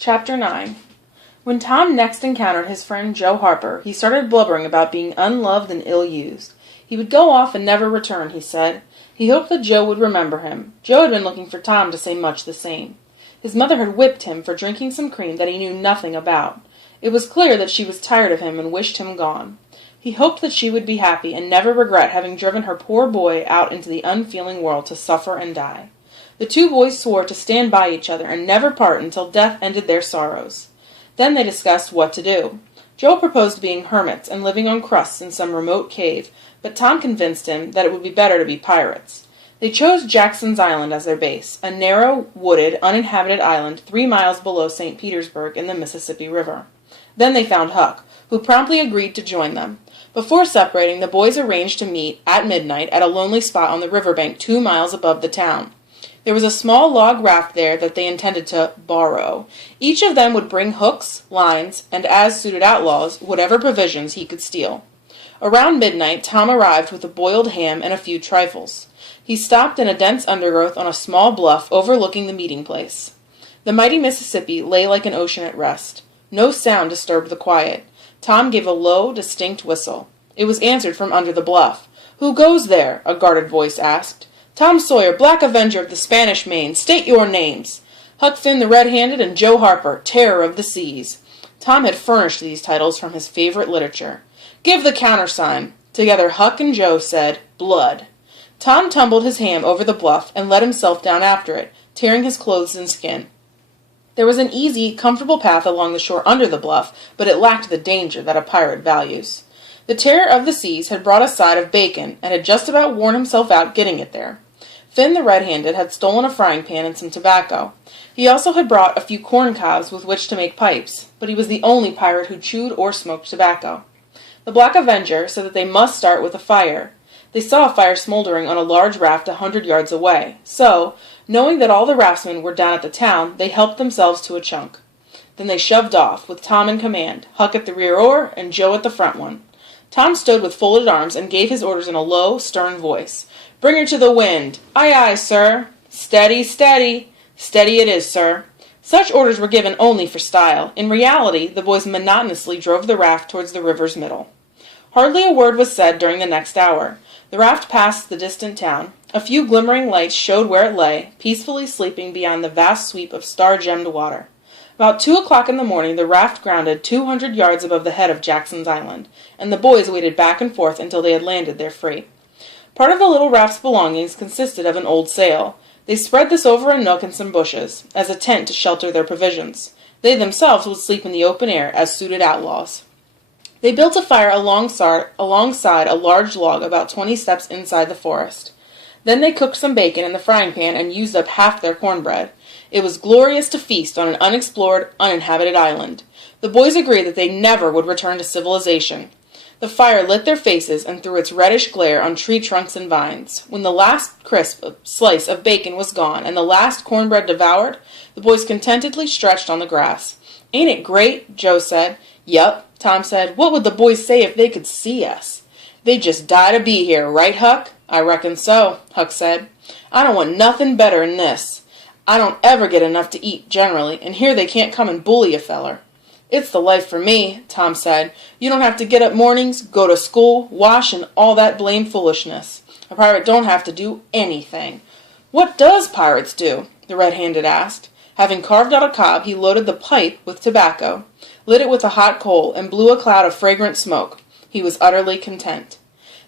Chapter 9. When Tom next encountered his friend Joe Harper, he started blubbering about being unloved and ill-used. He would go off and never return, he said. He hoped that Joe would remember him. Joe had been looking for Tom to say much the same. His mother had whipped him for drinking some cream that he knew nothing about. It was clear that she was tired of him and wished him gone. He hoped that she would be happy and never regret having driven her poor boy out into the unfeeling world to suffer and die. The two boys swore to stand by each other and never part until death ended their sorrows. Then they discussed what to do. Joe proposed being hermits and living on crusts in some remote cave, but Tom convinced him that it would be better to be pirates. They chose Jackson's Island as their base, a narrow, wooded, uninhabited island 3 miles below St. Petersburg in the Mississippi River. Then they found Huck, who promptly agreed to join them. Before separating, the boys arranged to meet at midnight at a lonely spot on the riverbank 2 miles above the town. There was a small log raft there that they intended to borrow. Each of them would bring hooks, lines, and, as suited outlaws, whatever provisions he could steal. Around midnight, Tom arrived with a boiled ham and a few trifles. He stopped in a dense undergrowth on a small bluff overlooking the meeting place. The mighty Mississippi lay like an ocean at rest. No sound disturbed the quiet. Tom gave a low, distinct whistle. It was answered from under the bluff. "Who goes there?" a guarded voice asked. "Tom Sawyer, Black Avenger of the Spanish Main. State your names." "Huck Finn the Red-Handed and Joe Harper, Terror of the Seas." Tom had furnished these titles from his favorite literature. "Give the countersign." Together Huck and Joe said, "Blood." Tom tumbled his ham over the bluff and let himself down after it, tearing his clothes and skin. There was an easy, comfortable path along the shore under the bluff, but it lacked the danger that a pirate values. The Terror of the Seas had brought a side of bacon, and had just about worn himself out getting it there. Finn the Red-Handed had stolen a frying pan and some tobacco. He also had brought a few corn cobs with which to make pipes, but he was the only pirate who chewed or smoked tobacco. The Black Avenger said that they must start with a fire. They saw a fire smoldering on a large raft 100 yards away, so, knowing that all the raftsmen were down at the town, they helped themselves to a chunk. Then they shoved off, with Tom in command, Huck at the rear oar, and Joe at the front one. Tom stood with folded arms and gave his orders in a low, stern voice. "Bring her to the wind." "Aye, aye, sir." "Steady, steady." "Steady it is, sir." Such orders were given only for style. In reality, the boys monotonously drove the raft towards the river's middle. Hardly a word was said during the next hour. The raft passed the distant town. A few glimmering lights showed where it lay, peacefully sleeping beyond the vast sweep of star-gemmed water. About 2 o'clock in the morning, the raft grounded 200 yards above the head of Jackson's Island, and the boys waded back and forth until they had landed their freight. Part of the little raft's belongings consisted of an old sail. They spread this over a nook and some bushes, as a tent to shelter their provisions. They themselves would sleep in the open air as suited outlaws. They built a fire alongside a large log about 20 steps inside the forest. Then they cooked some bacon in the frying pan and used up half their cornbread. It was glorious to feast on an unexplored, uninhabited island. The boys agreed that they never would return to civilization. The fire lit their faces and threw its reddish glare on tree trunks and vines. When the last crisp slice of bacon was gone and the last cornbread devoured, the boys contentedly stretched on the grass. "Ain't it great?" Joe said. "Yup," Tom said. "What would the boys say if they could see us?" "They'd just die to be here, right, Huck?" "I reckon so," Huck said. "I don't want nothing better'n this. I don't ever get enough to eat, generally, and here they can't come and bully a feller." "It's the life for me," Tom said. "You don't have to get up mornings, go to school, wash, and all that blamed foolishness. A pirate don't have to do anything." "What does pirates do?" the Red-Handed asked. Having carved out a cob, he loaded the pipe with tobacco, lit it with a hot coal, and blew a cloud of fragrant smoke. He was utterly content.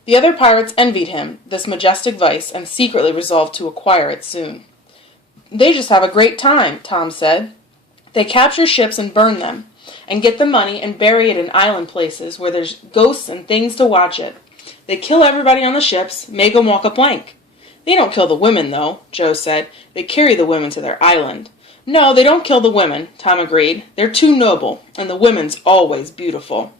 The other pirates envied him this majestic vice, and secretly resolved to acquire it soon. "They just have a great time," Tom said. "They capture ships and burn them, and get the money and bury it in island places where there's ghosts and things to watch it. They kill everybody on the ships, make 'em walk a plank." "They don't kill the women, though," Joe said. "They carry the women to their island." "No, they don't kill the women," Tom agreed. "They're too noble, and the women's always beautiful."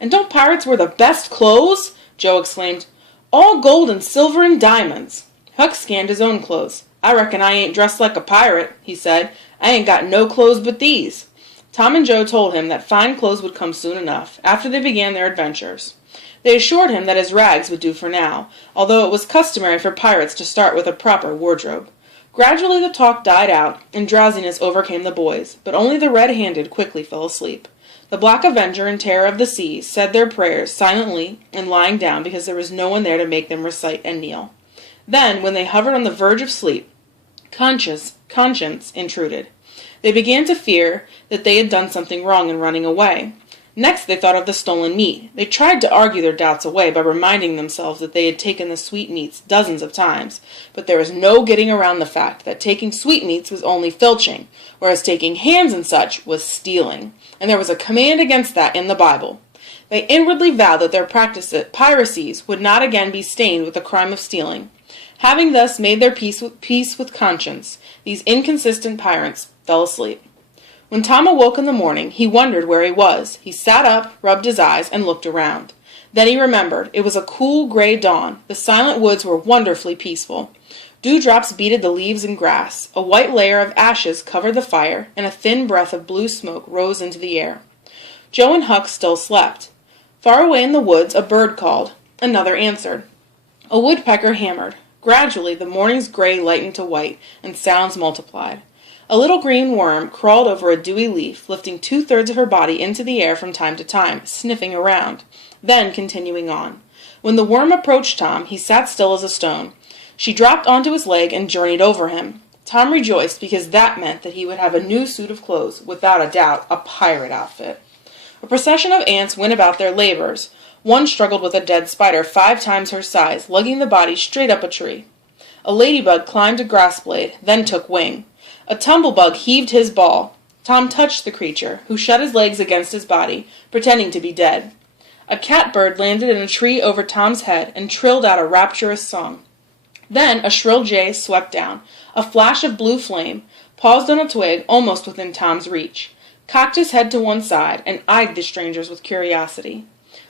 "And don't pirates wear the best clothes?" Joe exclaimed. "All gold and silver and diamonds." Huck scanned his own clothes. "I reckon I ain't dressed like a pirate," he said. "I ain't got no clothes but these." Tom and Joe told him that fine clothes would come soon enough, after they began their adventures. They assured him that his rags would do for now, although it was customary for pirates to start with a proper wardrobe. Gradually the talk died out, and drowsiness overcame the boys, but only the red-handed quickly fell asleep. The Black Avenger and Terror of the Seas said their prayers silently and lying down because there was no one there to make them recite and kneel. Then, when they hovered on the verge of sleep, conscience intruded. They began to fear that they had done something wrong in running away. Next they thought of the stolen meat. They tried to argue their doubts away by reminding themselves that they had taken the sweetmeats dozens of times, but there was no getting around the fact that taking sweetmeats was only filching, whereas taking hams and such was stealing, and there was a command against that in the Bible. They inwardly vowed that their piracies would not again be stained with the crime of stealing. Having thus made their peace with conscience, these inconsistent pirates fell asleep. When Tom awoke in the morning, he wondered where he was. He sat up, rubbed his eyes, and looked around. Then he remembered. It was a cool, gray dawn. The silent woods were wonderfully peaceful. Dewdrops beaded the leaves and grass. A white layer of ashes covered the fire, and a thin breath of blue smoke rose into the air. Joe and Huck still slept. Far away in the woods, a bird called. Another answered. A woodpecker hammered. Gradually, the morning's gray lightened to white, and sounds multiplied. A little green worm crawled over a dewy leaf, lifting 2/3 of her body into the air from time to time, sniffing around, then continuing on. When the worm approached Tom, he sat still as a stone. She dropped onto his leg and journeyed over him. Tom rejoiced because that meant that he would have a new suit of clothes, without a doubt a pirate outfit. A procession of ants went about their labors. One struggled with a dead spider 5 times her size, lugging the body straight up a tree. A ladybug climbed a grass blade, then took wing. A tumblebug heaved his ball. Tom touched the creature, who shut his legs against his body, pretending to be dead. A catbird landed in a tree over Tom's head and trilled out a rapturous song. Then a shrill jay swept down, a flash of blue flame, paused on a twig almost within Tom's reach, cocked his head to one side, and eyed the strangers with curiosity.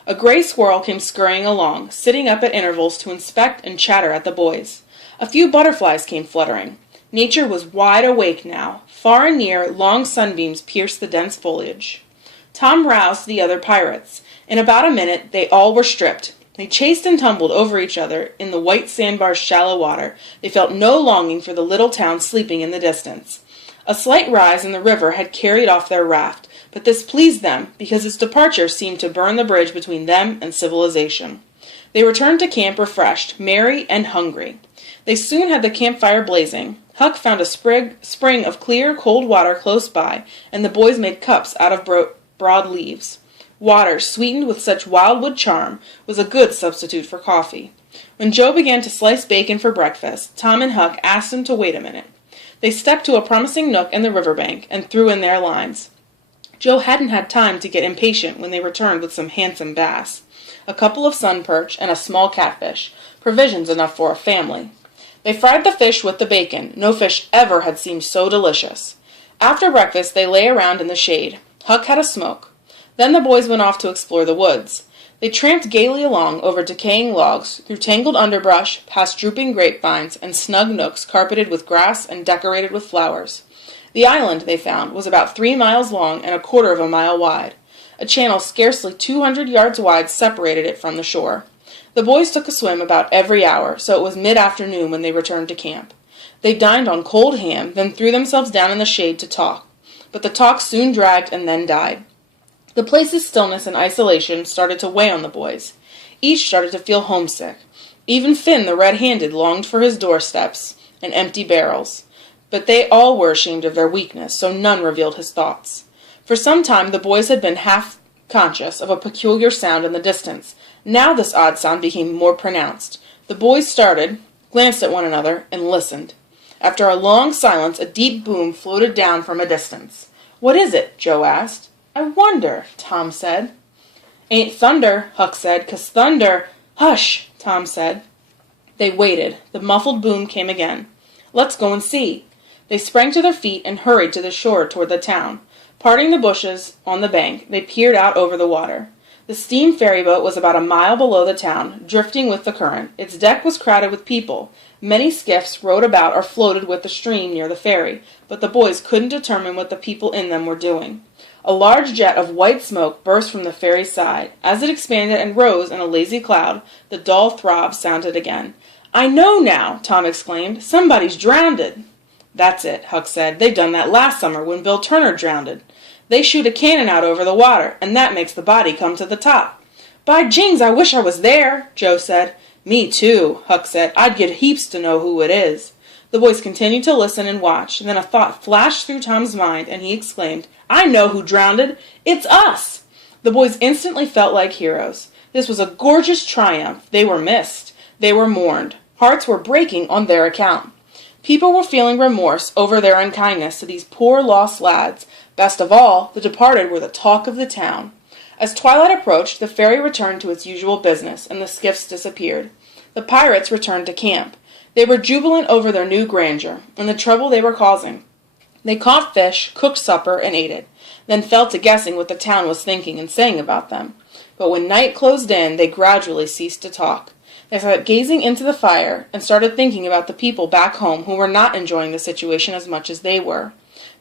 A gray squirrel came scurrying along, sitting up at intervals to inspect and chatter at the boys. A few butterflies came fluttering. Nature was wide awake now. Far and near, long sunbeams pierced the dense foliage. Tom roused the other pirates. In about a minute, they all were stripped. They chased and tumbled over each other in the white sandbar's shallow water. They felt no longing for the little town sleeping in the distance. A slight rise in the river had carried off their raft, but this pleased them because its departure seemed to burn the bridge between them and civilization. They returned to camp refreshed, merry, and hungry. They soon had the campfire blazing. Huck found a spring of clear, cold water close by, and the boys made cups out of broad leaves. Water, sweetened with such wildwood charm, was a good substitute for coffee. When Joe began to slice bacon for breakfast, Tom and Huck asked him to wait a minute. They stepped to a promising nook in the riverbank and threw in their lines. Joe hadn't had time to get impatient when they returned with some handsome bass, a couple of sun perch, and a small catfish, provisions enough for a family. They fried the fish with the bacon. No fish ever had seemed so delicious. After breakfast, they lay around in the shade. Huck had a smoke. Then the boys went off to explore the woods. They tramped gaily along over decaying logs, through tangled underbrush, past drooping grapevines, and snug nooks carpeted with grass and decorated with flowers. The island, they found, was about 3 miles long and 1/4 of a mile wide. A channel scarcely 200 yards wide separated it from the shore. The boys took a swim about every hour, so it was mid-afternoon when they returned to camp. They dined on cold ham, then threw themselves down in the shade to talk. But the talk soon dragged and then died. The place's stillness and isolation started to weigh on the boys. Each started to feel homesick. Even Finn the red-handed longed for his doorsteps and empty barrels. But they all were ashamed of their weakness, so none revealed his thoughts. For some time the boys had been half conscious of a peculiar sound in the distance. Now this odd sound became more pronounced. The boys started, glanced at one another, and listened. After a long silence, a deep boom floated down from a distance. "What is it?" Joe asked. "I wonder," Tom said. "Ain't thunder," Huck said, "'cause thunder—" "Hush," Tom said. They waited. The muffled boom came again. "Let's go and see." They sprang to their feet and hurried to the shore toward the town. Parting the bushes on the bank, they peered out over the water. The steam ferryboat was about a mile below the town, drifting with the current. Its deck was crowded with people. Many skiffs rowed about or floated with the stream near the ferry, but the boys couldn't determine what the people in them were doing. A large jet of white smoke burst from the ferry's side. As it expanded and rose in a lazy cloud, the dull throb sounded again. "I know now!" Tom exclaimed. "Somebody's drowned!" "That's it," Huck said. "They done that last summer when Bill Turner drowned. They shoot a cannon out over the water, and that makes the body come to the top." "By jings, I wish I was there," Joe said. "Me too," Huck said. "I'd give heaps to know who it is." The boys continued to listen and watch. Then a thought flashed through Tom's mind, and he exclaimed, "I know who drowned. It's us!" The boys instantly felt like heroes. This was a gorgeous triumph. They were missed. They were mourned. Hearts were breaking on their account. People were feeling remorse over their unkindness to these poor lost lads. Best of all, the departed were the talk of the town. As twilight approached, the ferry returned to its usual business, and the skiffs disappeared. The pirates returned to camp. They were jubilant over their new grandeur, and the trouble they were causing. They caught fish, cooked supper, and ate it, then fell to guessing what the town was thinking and saying about them. But when night closed in, they gradually ceased to talk. They sat gazing into the fire, and started thinking about the people back home who were not enjoying the situation as much as they were.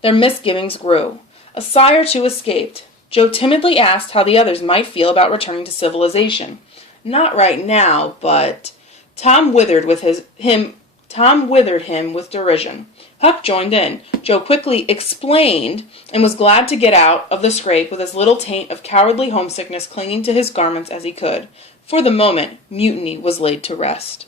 Their misgivings grew. A sigh or two escaped. Joe timidly asked how the others might feel about returning to civilization. "Not right now, but—" Tom withered him with derision. Huck joined in. Joe quickly explained and was glad to get out of the scrape with as little taint of cowardly homesickness clinging to his garments as he could. For the moment, mutiny was laid to rest.